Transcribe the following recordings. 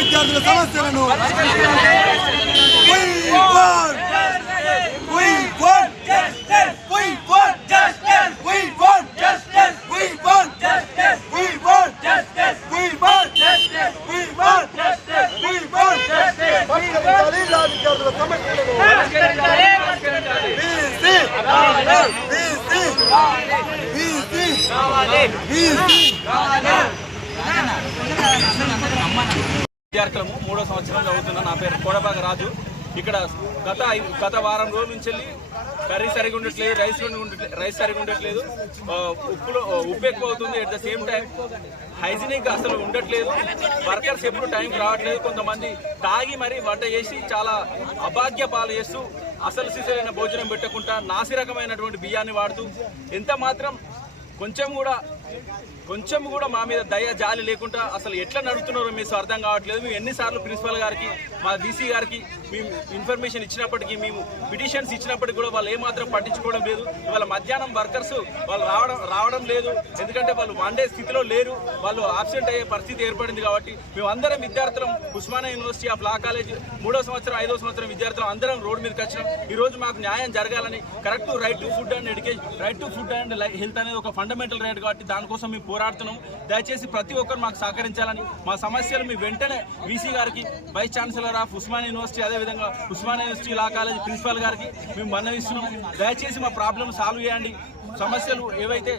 విద్యార్థుల సమస్యలను విద్యార్థులము 3వ సంవత్సరం చదువుతున్నా. నా పేరు కోడబాగ రాజు. ఇక్కడ గత వారం రోజుల నుంచి కర్రీ సరిగా ఉండట్లేదు, రైస్ సరిగా ఉండట్లేదు, ఉప్పు ఎక్కువ అవుతుంది. At the same time hygienic అసలు ఉండట్లేదు. వర్కర్స్ ఎప్పుడు టైంకి రావట్లేదు. కొంతమంది తాగి మరి వంట చేసి చాలా అభాగ్య పాలు చేస్తూ అసలు సిసలైన భోజనం పెట్టకుండా నాసి రకమైనటువంటి బియ్యాన్ని వాడుతూ ఎంత మాత్రం కొంచెం కూడా మా మీద దయ జాలి లేకుండా అసలు ఎట్లా నడుస్తున్నారో మీకు అర్థం కావట్లేదు. మేము ఎన్నిసార్లు ప్రిన్సిపల్ గారికి, మా డీసీ గారికి మేము ఇన్ఫర్మేషన్ ఇచ్చినప్పటికీ, మేము పిటిషన్స్ ఇచ్చినప్పటికీ కూడా వాళ్ళు ఏమాత్రం పట్టించుకోవడం లేదు. ఇవాళ మధ్యాహ్నం వర్కర్స్ వాళ్ళు రావడం లేదు. ఎందుకంటే వాళ్ళు వండే స్థితిలో లేరు. వాళ్ళు ఆబ్సెంట్ అయ్యే పరిస్థితి ఏర్పడింది. కాబట్టి మేము అందరం విద్యార్థులం Osmania university of law college 3వ సంవత్సరం 5వ సంవత్సరం విద్యార్థులం అందరం రోడ్డు మీదకి వచ్చినాం. ఈరోజు మాకు న్యాయం జరగాలని, correct right to food and education, right to food and health అనేది ఒక ఫండమెంటల్ రైట్. కాబట్టి దానికోసం మేము పోరాడుతున్నాం. దయచేసి ప్రతి ఒక్కరు మాకు సహకరించాలని, మా సమస్యలు మీ వెంటనే వీసీ గారికి, vice chancellor of Osmania university, అదేవిధంగా Osmania university law college principal గారికి మేము మన్నవిస్తున్నాం. దయచేసి మా ప్రాబ్లమ్ సాల్వ్ చేయండి. సమస్యలు ఏవైతే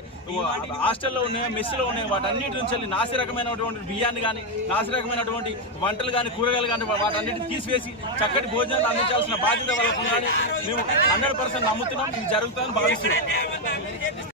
హాస్టల్లో ఉన్నాయో, మెస్సులో ఉన్నాయో వాటన్నిటి నుంచి నాసి రకమైనటువంటి బియ్యాన్ని కానీ, నాసి రకమైనటువంటి వంటలు కానీ, కూరగాయలు కానీ వాటన్నిటిని తీసివేసి చక్కటి భోజనాలు అందించాల్సిన బాధ్యత వాళ్ళకు ఉందని మేము 100% నమ్ముతున్నాం. ఇది జరుగుతుందని భావిస్తున్నాం.